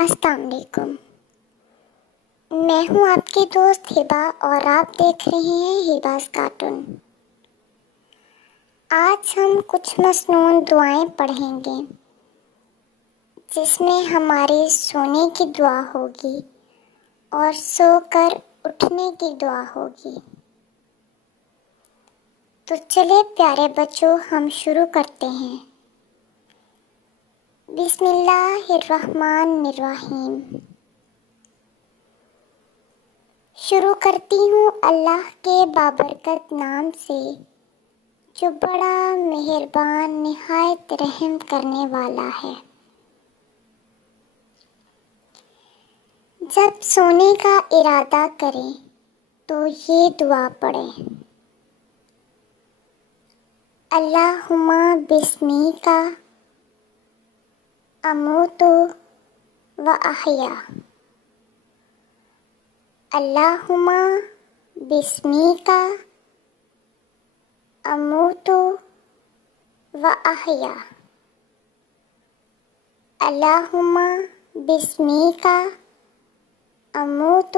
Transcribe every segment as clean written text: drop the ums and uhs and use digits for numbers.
السلام علیکم، میں ہوں آپ کی دوست ہبا اور آپ دیکھ رہے ہیں ہباز کارٹون۔ آج ہم کچھ مصنون دعائیں پڑھیں گے جس میں ہمارے سونے کی دعا ہوگی اور سو کر اٹھنے کی دعا ہوگی۔ تو چلے پیارے بچوں، ہم شروع کرتے ہیں۔ بسم اللہ الرحمن الرحیم۔ شروع کرتی ہوں اللہ کے بابرکت نام سے جو بڑا مہربان نہایت رحم کرنے والا ہے۔ جب سونے کا ارادہ کریں تو یہ دعا پڑھیں۔ اللہم بسمیک اموت و احیا۔ اللہم بسمیک اموت و احیا۔ اللہم بسمیک اموت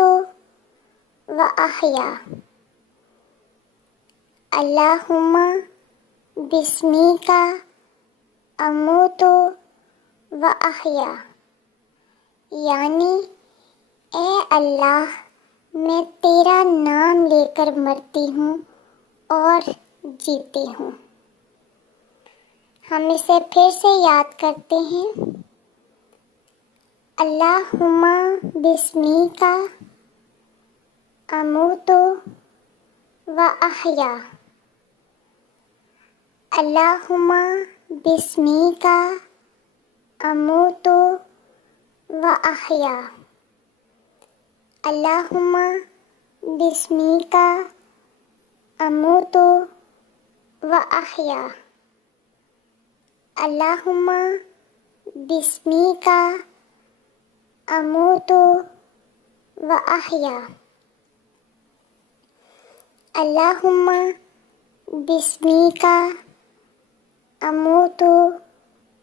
و احیا۔ اللہم بسمیک اموت و احیا، یعنی اے اللہ، میں تیرا نام لے کر مرتی ہوں اور جیتی ہوں۔ ہم اسے پھر سے یاد کرتے ہیں۔ اللہم بسمیک اموت و احیا۔ اللہم بسمیک اموت و احیا۔ اللہم بسمیک اموت و احیا۔ اللہم بسمیک اموت و احیا۔ اللہم بسمیک اموت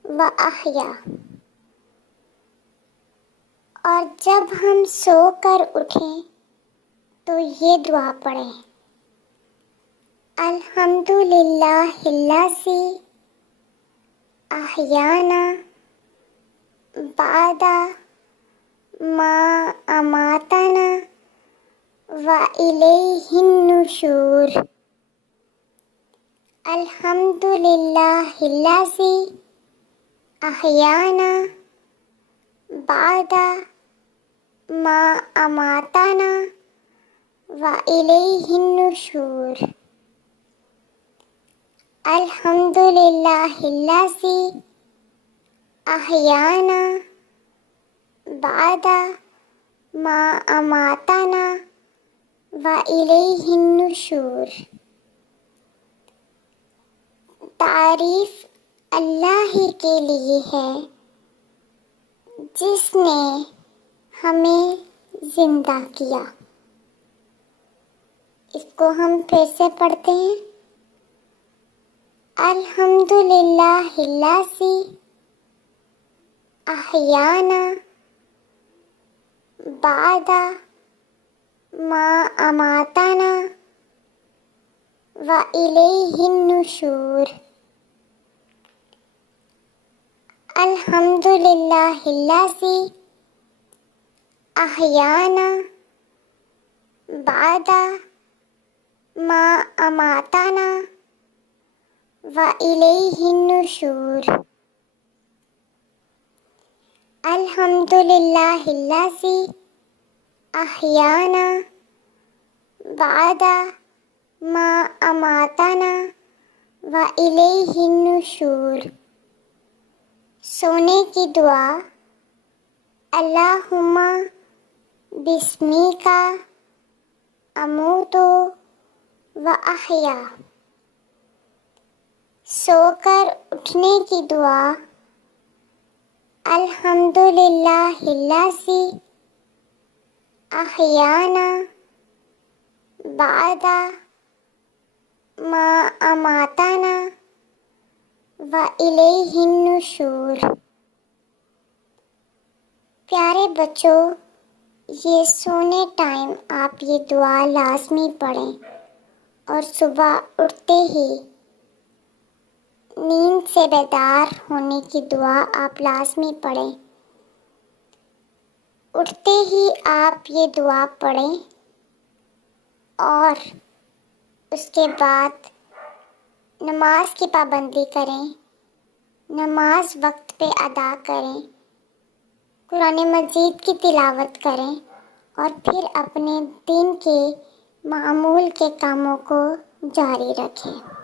و احیا۔ اور جب ہم سو کر اٹھیں تو یہ دعا پڑھیں۔ الحمدللہ الذی احیانا بعد ما اماتنا والیہ النشور۔ الحمدللہ الذی احیانا بعد ما اماتنا والیہ النشور۔ الحمدللہ الذی احیانا بعد ما اماتنا والیہ النشور۔ تعریف اللہ ہی کے لیے ہے جس نے ہمیں زندہ کیا۔ اس کو ہم پھر سے پڑھتے ہیں۔ الحمدللہ الذی احیانا بعد ما اماتنا والیہ النشور۔ الحمدللہ الذی احیانا بعد ما اماتنا والیہ النشور۔ الحمدللہ الذی احیانا بعد ما اماتنا والیہ النشور۔ سونے کی دعا۔ اللہم بسمیک اموت و احیا۔ سو کر اٹھنے کی دعا۔ الحمدللہ الذی احیانا بعد ما اماتنا والیہ النشور۔ پیارے بچوں، یہ سونے ٹائم آپ یہ دعا لازمی پڑھیں اور صبح اٹھتے ہی نیند سے بیدار ہونے کی دعا آپ لازمی پڑھیں۔ اٹھتے ہی آپ یہ دعا پڑھیں اور اس کے بعد نماز کی پابندی کریں، نماز وقت پہ ادا کریں، قرآن مجید کی تلاوت کریں اور پھر اپنے دن کے معمول کے کاموں کو جاری رکھیں۔